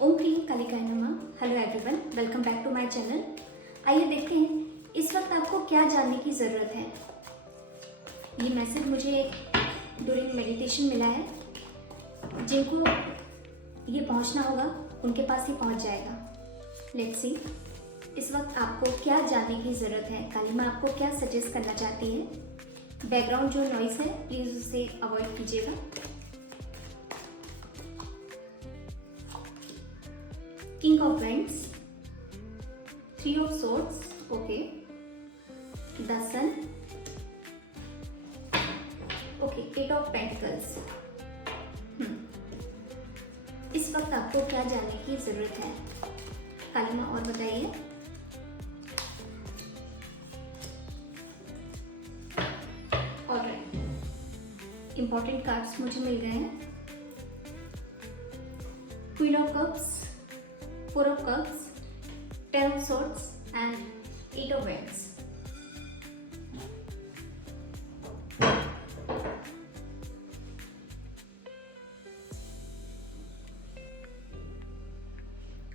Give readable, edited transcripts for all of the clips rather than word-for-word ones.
ओम क्लीम कालिकाय नमः। Hello everyone, welcome back to my channel. आइए देखते हैं इस वक्त आपको क्या जानने की ज़रूरत है। ये मैसेज मुझे ड्यूरिंग मेडिटेशन मिला है। जिनको ये पहुंचना होगा उनके पास ही पहुंच जाएगा। लेट्स सी इस वक्त आपको क्या जानने की ज़रूरत है। काली माँ आपको क्या सजेस्ट करना चाहती है। बैकग्राउंड जो नॉइस है प्लीज़ उसे अवॉइड कीजिएगा। King of Wands, Three of Swords, okay, the Sun, okay, Eight of Pentacles। इस वक्त आपको क्या जानने की जरूरत है काली माँ, और बताइए। ऑलराइट, इंपॉर्टेंट कार्ड्स मुझे मिल गए हैं। Queen of cups, Four of Cups, Ten of Swords and Eight of Wands।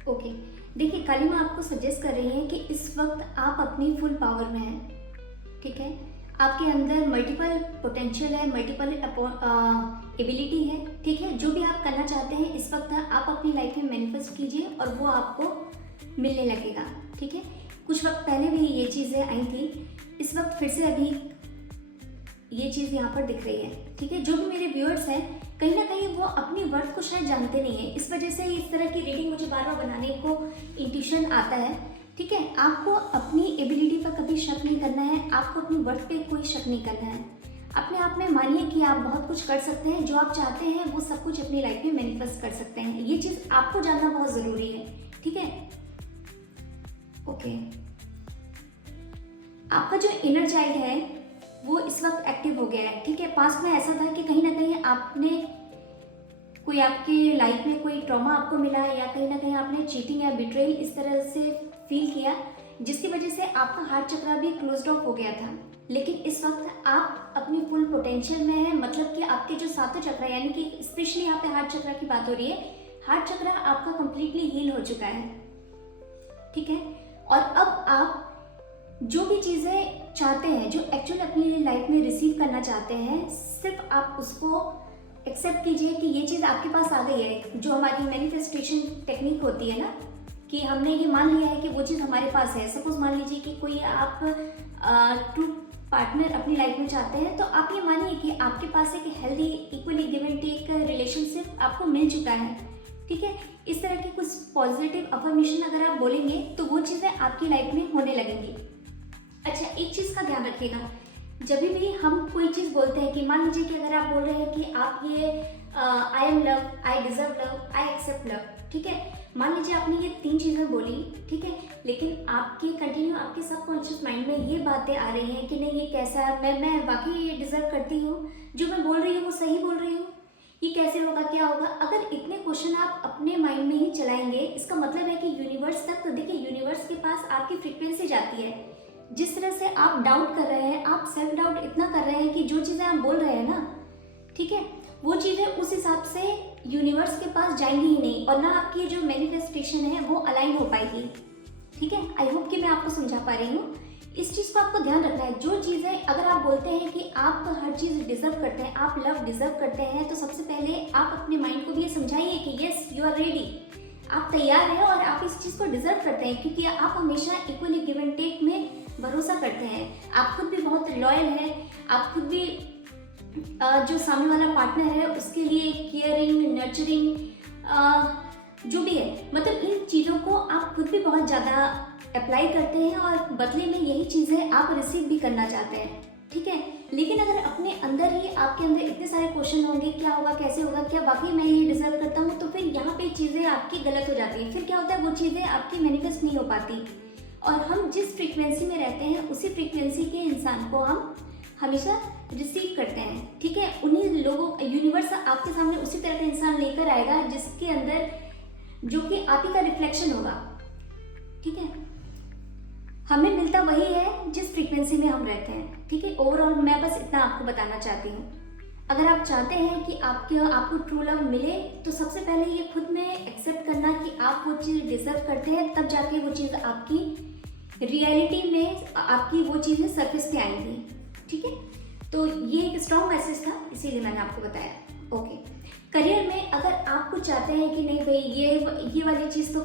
Okay, देखिए काली माँ आपको सजेस्ट कर रही है कि इस वक्त आप अपनी फुल पावर में हैं। ठीक है, आपके अंदर मल्टीपल पोटेंशियल है, मल्टीपल एबिलिटी है। ठीक है, जो भी आप करना चाहते हैं इस वक्त आप अपनी लाइफ में मैनिफेस्ट कीजिए और वो आपको मिलने लगेगा। ठीक है, कुछ वक्त पहले भी ये चीज़ें आई थी, इस वक्त फिर से अभी ये चीज़ यहाँ पर दिख रही है। ठीक है, जो भी मेरे व्यूअर्स हैं कहीं ना कहीं वो अपनी वर्थ को शायद जानते नहीं है, इस वजह से इस तरह की रीडिंग मुझे बार बार बनाने को इंट्यूशन आता है। ठीक है, आपको अपनी एबिलिटी पर कभी शक नहीं करना है, आपको अपनी वर्थ पे कोई शक नहीं करना है। अपने आप में मानिए कि आप बहुत कुछ कर सकते हैं, जो आप चाहते हैं वो सब कुछ अपनी लाइफ में मैनिफेस्ट कर सकते हैं। ये चीज़ आपको जानना बहुत ज़रूरी है। ठीक है, ओके, आपका जो इनर चाइल्ड है वो इस वक्त एक्टिव हो गया है। ठीक है, पास्ट में ऐसा था कि कहीं ना कहीं आपने कोई आपके लाइफ में कोई ट्रॉमा आपको मिला या कहीं ना कहीं आपने चीटिंग या बिट्रेयल इस तरह से फील किया, जिसकी वजह से आपका हार्ट चक्र भी क्लोज्ड ऑफ हो गया था। लेकिन इस वक्त आप अपनी फुल पोटेंशियल में हैं, मतलब कि आपके जो सातों चक्र यानी कि स्पेशली यहाँ पे हार्ट चक्र की बात हो रही है, हार्ट चक्र आपका कंप्लीटली हील हो चुका है। ठीक है, और अब आप जो भी चीज़ें चाहते हैं, जो एक्चुअली अपनी लाइफ में रिसीव करना चाहते हैं, सिर्फ आप उसको एक्सेप्ट कीजिए कि ये चीज़ आपके पास आ गई है। जो हमारी मैनिफेस्टेशन टेक्निक होती है ना, कि हमने ये मान लिया है कि वो चीज़ हमारे पास है। सपोज मान लीजिए कि कोई आप ट्रू पार्टनर अपनी लाइफ में चाहते हैं, तो आप ये मानिए कि आपके पास एक healthy equally give and take relationship आपको मिल चुका है। ठीक है, इस तरह की कुछ पॉजिटिव अफर्मेशन अगर आप बोलेंगे तो वो चीज़ें आपकी लाइफ में होने लगेंगी। अच्छा, एक चीज़ का ध्यान रखिएगा, जब भी हम कोई चीज़ बोलते हैं कि मान लीजिए कि अगर आप बोल रहे हैं कि आप ये I am love, I deserve love, I accept love. ठीक है, मान लीजिए आपने ये तीन चीज़ें बोली, ठीक है, लेकिन आपके कंटिन्यू आपके सबकॉन्शियस माइंड में ये बातें आ रही हैं कि नहीं ये कैसा है, मैं वाकई ये डिजर्व करती हूँ, जो मैं बोल रही हूँ वो सही बोल रही हूँ, ये कैसे होगा, क्या होगा। अगर इतने क्वेश्चन आप अपने माइंड में ही चलाएंगे, इसका मतलब है कि यूनिवर्स तक, तो देखिए यूनिवर्स के पास आपकी फ्रीक्वेंसी जाती है। जिस तरह से आप डाउट कर रहे हैं, आप सेल्फ डाउट इतना कर रहे हैं कि जो चीज़ें आप बोल रहे हैं ना, ठीक है, वो चीज़ें उस हिसाब से यूनिवर्स के पास जाएंगी ही नहीं, और ना आपकी जो मैनिफेस्टेशन है वो अलाइन हो पाएगी। ठीक है, आई होप कि मैं आपको समझा पा रही हूँ। इस चीज़ को आपको ध्यान रखना है। जो चीज़ें अगर आप बोलते हैं कि आप हर चीज़ डिजर्व करते हैं, आप लव डिजर्व करते हैं, तो सबसे पहले आप अपने माइंड को भी ये समझाइए कि यस यू आर रेडी, आप तैयार हैं और आप इस चीज़ को डिजर्व करते हैं, क्योंकि आप हमेशा इक्वली गिव एंड टेक में भरोसा करते हैं। आप खुद भी बहुत लॉयल हैं, आप खुद भी जो सामने वाला पार्टनर है उसके लिए केयरिंग, नर्चरिंग, जो भी है, मतलब इन चीज़ों को आप खुद भी बहुत ज़्यादा अप्लाई करते हैं और बदले में यही चीज़ें आप रिसीव भी करना चाहते हैं। ठीक है, लेकिन अगर अपने अंदर ही आपके अंदर इतने सारे क्वेश्चन होंगे, क्या होगा, कैसे होगा, क्या वाकई मैं ये डिजर्व करता हूँ, तो फिर यहाँ पे चीज़ें आपकी गलत हो जाती है। फिर क्या होता है, वो चीज़ें आपकी मैनिफेस्ट नहीं हो पाती। और हम जिस फ्रीक्वेंसी में रहते हैं उसी फ्रीक्वेंसी के इंसान को हम हमेशा रिसीव करते हैं। ठीक है, उन्हीं लोगों, यूनिवर्स आपके सामने उसी तरह का इंसान लेकर आएगा जिसके अंदर, जो कि आप ही का रिफ्लेक्शन होगा। ठीक है, हमें मिलता वही है जिस फ्रीक्वेंसी में हम रहते हैं। ठीक है, ओवरऑल मैं बस इतना आपको बताना चाहती हूँ। अगर आप चाहते हैं कि आपको ट्रू लव मिले, तो सबसे पहले ये खुद में एक्सेप्ट करना कि आप वो चीज़ डिजर्व करते हैं तब जाके वो चीज़ आपकी रियलिटी में आपकी वो चीज़ें सरफेस पे आएंगी। ठीक है, तो ये एक स्ट्रॉन्ग मैसेज था, इसीलिए मैंने आपको बताया। ओके, करियर में अगर आप कुछ चाहते हैं कि नहीं भाई ये वाली चीज़ तो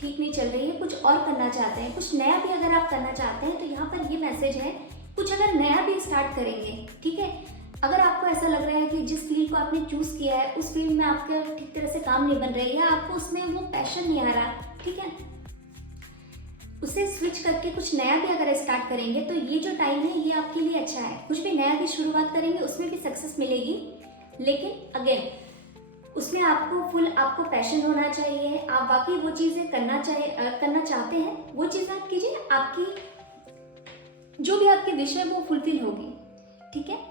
ठीक नहीं चल रही है, कुछ और करना चाहते हैं, कुछ नया भी अगर आप करना चाहते हैं, तो यहाँ पर ये मैसेज है, कुछ अगर नया भी स्टार्ट करेंगे, ठीक है, अगर आपको ऐसा लग रहा है कि जिस फील्ड को आपने चूज़ किया है उस फील्ड में आपका ठीक तरह से काम नहीं बन रही है, आपको उसमें वो पैशन नहीं आ रहा, ठीक है, उसे स्विच करके कुछ नया भी अगर स्टार्ट करेंगे तो ये जो टाइम है ये आपके लिए अच्छा है। कुछ भी नया भी शुरुआत करेंगे उसमें भी सक्सेस मिलेगी, लेकिन अगेन उसमें आपको पैशन होना चाहिए, आप वाकई वो चीज़ें करना चाहते हैं, वो चीज़ आप कीजिए, आपकी जो भी आपकी विश है वो फुलफिल होगी। ठीक है,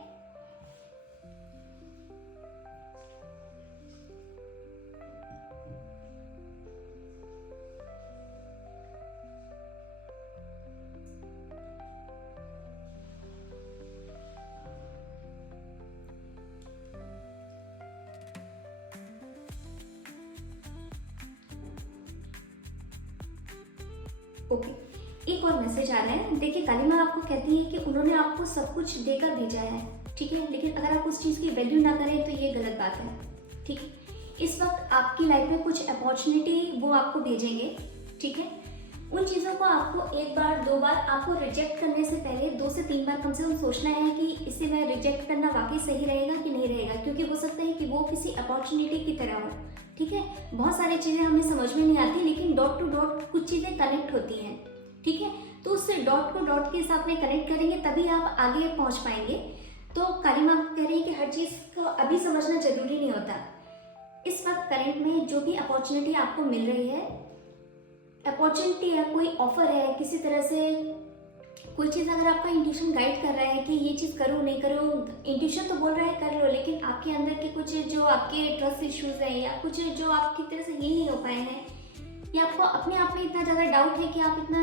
ओके, एक और मैसेज आ रहा है। देखिए, काली माँ आपको कहती है कि उन्होंने आपको सब कुछ देकर भेजा है, ठीक है, लेकिन अगर आप उस चीज़ की वैल्यू ना करें तो ये गलत बात है। ठीक है, इस वक्त आपकी लाइफ में कुछ अपॉर्चुनिटी वो आपको भेजेंगे, ठीक है, उन चीज़ों को आपको एक बार दो बार आपको रिजेक्ट करने से पहले 2 से 3 बार कम से कम सोचना है कि इसे मैं रिजेक्ट करना वाकई सही रहेगा कि नहीं रहेगा, क्योंकि हो सकता है कि वो किसी अपॉर्चुनिटी की तरह हो। ठीक है, बहुत सारी चीज़ें हमें समझ में नहीं आती, लेकिन डॉट टू डॉट कुछ चीज़ें कनेक्ट होती हैं। ठीक है, तो उससे डॉट को डॉट के हिसाब में कनेक्ट करेंगे तभी आप आगे पहुंच पाएंगे। तो काली माँ कह रही है कि हर चीज़ को अभी समझना जरूरी नहीं होता। इस वक्त करंट में जो भी अपॉर्चुनिटी आपको मिल रही है, अपॉर्चुनिटी है, कोई ऑफर है, किसी तरह से कोई चीज़ अगर आपका इंट्यूशन गाइड कर रहा है कि ये चीज़ करो नहीं करो, इंट्यूशन तो बोल रहा है कर लो, लेकिन आपके अंदर के कुछ जो आपके ट्रस्ट इश्यूज हैं या कुछ जो आपकी तरह से ये नहीं हो पाए हैं, या आपको अपने आप में इतना ज़्यादा डाउट है कि आप इतना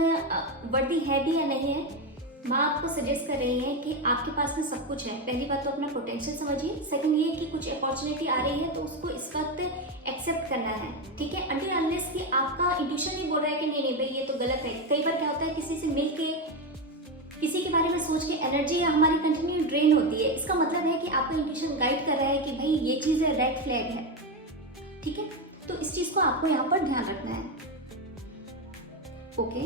वर्दी है भी या नहीं है, माँ आपको सजेस्ट कर रही है कि आपके पास में सब कुछ है। पहली बात तो अपना पोटेंशियल समझिए, सेकंड ये कि कुछ अपॉर्चुनिटी आ रही है तो उसको इस वक्त एक्सेप्ट करना है। ठीक है, अनटिल अनलेस कि आपका इंट्यूशन नहीं बोल रहा है कि नहीं नहीं भाई ये तो गलत है। कई बार क्या होता है, किसी से मिल के किसी के बारे में सोच के एनर्जी हमारी कंटिन्यू ड्रेन होती है, इसका मतलब है कि आपका इंट्यूशन गाइड कर रहा है कि भाई ये चीज़ रेड फ्लैग है। ठीक है, तो इस चीज़ को आपको यहाँ पर ध्यान रखना है। ओके,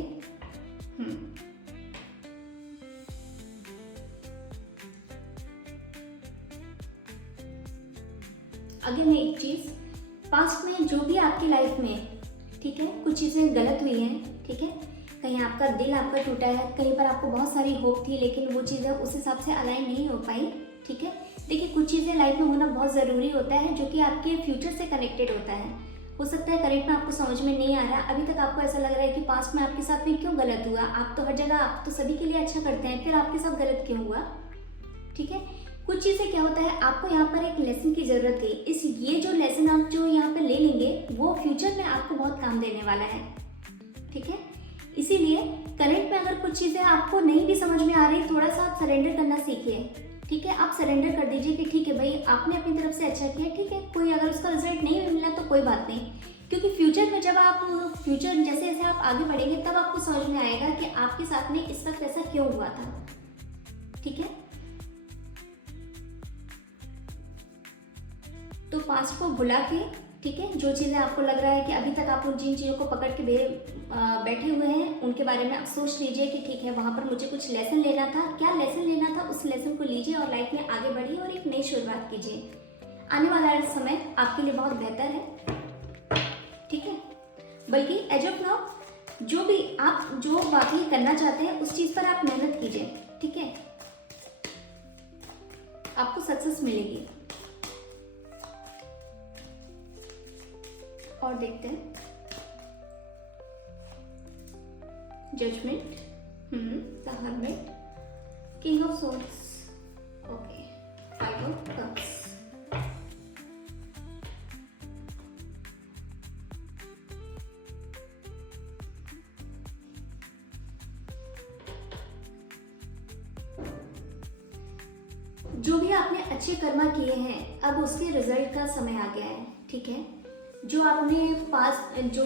अगेन एक चीज़, पास्ट में जो भी आपकी लाइफ में, ठीक है, कुछ चीज़ें गलत हुई हैं, ठीक है, कहीं आपका दिल आपका टूटा है, कहीं पर आपको बहुत सारी होप थी लेकिन वो चीज़ें उस हिसाब से अलाइन नहीं हो पाई। ठीक है, देखिए कुछ चीज़ें लाइफ में होना बहुत ज़रूरी होता है जो कि आपके फ्यूचर से कनेक्टेड होता है। हो सकता है करंट में आपको समझ में नहीं आ रहा, अभी तक आपको ऐसा लग रहा है कि पास्ट में आपके साथ में क्यों गलत हुआ, आप तो हर जगह आप तो सभी के लिए अच्छा करते हैं, फिर आपके साथ गलत क्यों हुआ। ठीक है, कुछ चीज़ें क्या होता है, आपको यहाँ पर एक लेसन की ज़रूरत है। ये जो लेसन आप जो यहाँ पर ले लेंगे वो फ्यूचर में आपको बहुत काम देने वाला है। ठीक है, इसीलिए करंट में अगर कुछ चीज़ें आपको नहीं भी समझ में आ रही, थोड़ा सा आप सरेंडर करना सीखिए। ठीक है, आप सरेंडर कर दीजिए कि ठीक है भाई आपने अपनी तरफ से अच्छा किया, ठीक है, कोई अगर उसका रिजल्ट नहीं भी मिला तो कोई बात नहीं, क्योंकि फ्यूचर में जब आप जैसे जैसे आप आगे बढ़ेंगे तब आपको समझ में आएगा कि आपके साथ में इस वक्त ऐसा क्यों हुआ था। ठीक है, तो पास्ट को भुला के, ठीक है, जो चीज़ें आपको लग रहा है कि अभी तक आप उन जिन चीज़ों को पकड़ के बैठे हुए हैं उनके बारे में आप सोच लीजिए कि ठीक है वहाँ पर मुझे कुछ लेसन लेना था, क्या लेसन लेना था, उस लेसन को लीजिए और लाइफ में आगे बढ़िए और एक नई शुरुआत कीजिए। आने वाला समय आपके लिए बहुत बेहतर है। ठीक है, बल्कि एज ऑफ नाउ जो भी आप जो वाकई करना चाहते हैं उस चीज़ पर आप मेहनत कीजिए। ठीक है, आपको सक्सेस मिलेगी। और देखते हैं judgement, the hermit, king of swords, okay, 5 of cups. जो भी आपने अच्छे कर्मा किए हैं अब उसके रिजल्ट का समय आ गया है। ठीक है, जो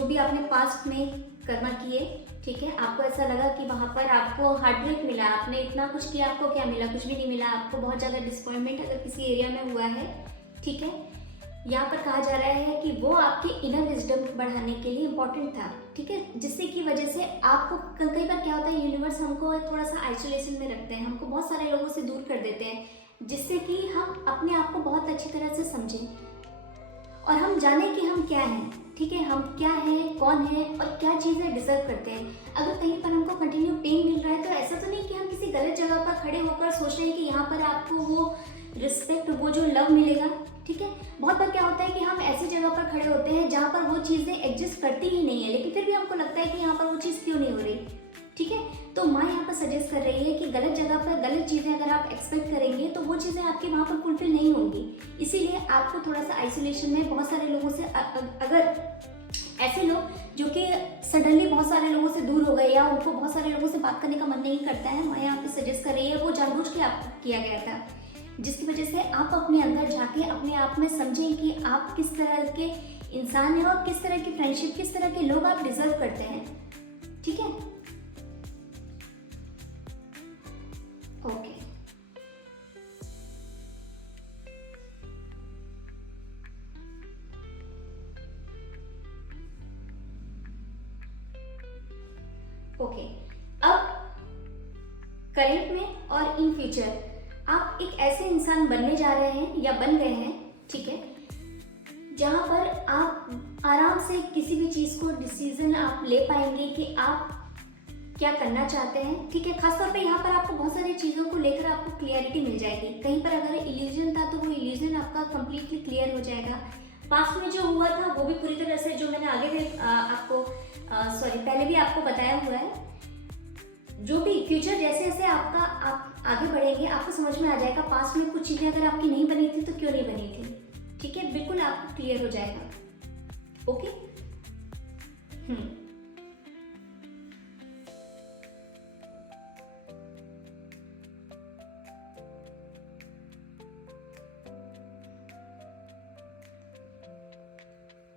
भी आपने पास्ट में कर्मा किए, ठीक है, आपको ऐसा लगा कि वहाँ पर आपको हार्ट ब्रेक मिला, आपने इतना कुछ किया, आपको क्या मिला, कुछ भी नहीं मिला, आपको बहुत ज़्यादा डिसअपॉइंटमेंट अगर किसी एरिया में हुआ है, ठीक है, यहाँ पर कहा जा रहा है कि वो आपके इनर विजडम बढ़ाने के लिए इम्पोर्टेंट था, ठीक है, जिससे की वजह से आपको कई बार क्या होता है, यूनिवर्स हमको थोड़ा सा आइसोलेशन में रखते हैं, हमको बहुत सारे लोगों से दूर कर देते हैं, जिससे कि हम अपने आप को बहुत अच्छी तरह से समझें और हम जाने कि हम क्या हैं, ठीक है, हम क्या हैं, कौन है और क्या चीज़ें डिजर्व करते हैं। अगर कहीं पर हमको कंटिन्यू पेन मिल रहा है तो ऐसा तो नहीं कि हम किसी गलत जगह पर खड़े होकर सोच रहे हैं कि यहाँ पर आपको वो रिस्पेक्ट, वो जो लव मिलेगा, ठीक है। बहुत बार क्या होता है कि हम ऐसी जगह पर खड़े होते हैं जहाँ पर वो चीज़ें एग्जिस्ट करती ही नहीं है, लेकिन फिर भी हमको लगता है कि यहाँ पर वो चीज़ क्यों नहीं हो रही, ठीक है। तो माँ यहाँ पर सजेस्ट कर रही है कि गलत जगह पर गलत चीज़ें अगर आप एक्सपेक्ट करेंगे तो वो चीज़ें आपकी वहाँ पर फुलफिल नहीं होंगी। इसीलिए आपको थोड़ा सा आइसोलेशन में बहुत सारे लोगों से अगर ऐसे लोग जो कि सडनली बहुत सारे लोगों से दूर हो गए या उनको बहुत सारे लोगों से बात करने का मन नहीं करता है, मैं यहाँ पे सजेस्ट कर रही है वो जानबूझ के आपको किया गया था, जिसकी वजह से आप अपने अंदर जाके अपने आप में समझें कि आप किस तरह के इंसान हैं और किस तरह की फ्रेंडशिप, किस तरह के लोग आप डिजर्व करते हैं, ठीक है। ओके, ओके, अब करंट में और इन फ्यूचर आप एक ऐसे इंसान बनने जा रहे हैं या बन गए हैं, ठीक है, जहां पर आप आराम से किसी भी चीज़ को डिसीजन आप ले पाएंगे कि आप क्या करना चाहते हैं, ठीक है। खासतौर पे यहाँ पर आपको बहुत सारी चीज़ों को लेकर आपको क्लियरिटी मिल जाएगी। कहीं पर अगर इल्यूजन था तो वो इल्यूजन आपका कंप्लीटली क्लियर हो जाएगा। पास्ट में जो हुआ था वो भी पूरी तरह से, जो मैंने आगे भी पहले भी आपको बताया हुआ है, जो भी फ्यूचर जैसे जैसे आप आगे बढ़ेंगे आपको समझ में आ जाएगा पास्ट में कुछ चीज़ें अगर आपकी नहीं बनी थी तो क्यों नहीं बनी थी, ठीक है, बिल्कुल आपको क्लियर हो जाएगा। ओके,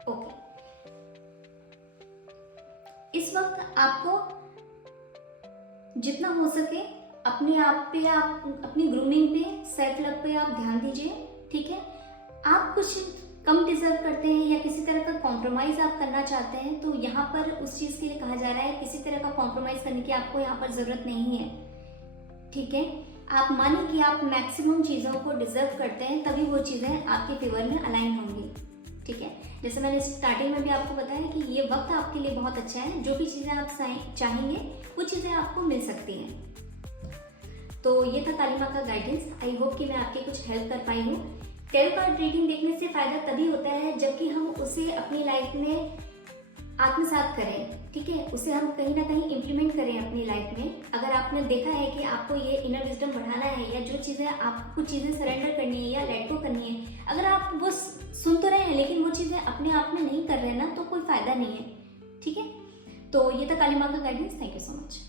ओके, इस वक्त आपको जितना हो सके अपने आप पे, आप अपनी ग्रूमिंग पे, सेल्फ लव पे आप ध्यान दीजिए, ठीक है। आप कुछ कम डिजर्व करते हैं या किसी तरह का कॉम्प्रोमाइज़ आप करना चाहते हैं तो यहाँ पर उस चीज़ के लिए कहा जा रहा है किसी तरह का कॉम्प्रोमाइज़ करने की आपको यहाँ पर ज़रूरत नहीं है, ठीक है। आप मानिए कि आप मैक्सिमम चीज़ों को डिजर्व करते हैं, तभी वो चीज़ें आपके फेवर में अलाइन होंगी, ठीक है। जैसे मैंने स्टार्टिंग में भी आपको बताया कि ये वक्त आपके लिए बहुत अच्छा है, जो भी चीज़ें आप चाहेंगे वो चीज़ें आपको मिल सकती हैं। तो ये था काली माँ का गाइडेंस। आई होप कि मैं आपकी कुछ हेल्प कर पाई हूँ। टैरो कार्ड रीडिंग देखने से फ़ायदा तभी होता है जबकि हम उसे अपनी लाइफ में आत्मसात करें, ठीक है, उसे हम कहीं ना कहीं इम्प्लीमेंट करें अपनी लाइफ में। अगर आपने देखा है कि आपको ये इनर विजडम बढ़ाना है या जो चीज़ें आपको कुछ चीज़ें सरेंडर करनी है या लेट गो करनी है, अगर आप वो सुन तो रहे हैं लेकिन वो चीज़ें अपने आप में नहीं कर रहे हैं ना, तो कोई फ़ायदा नहीं है, ठीक है। तो ये था काली माँ का guidance. Thank you so much.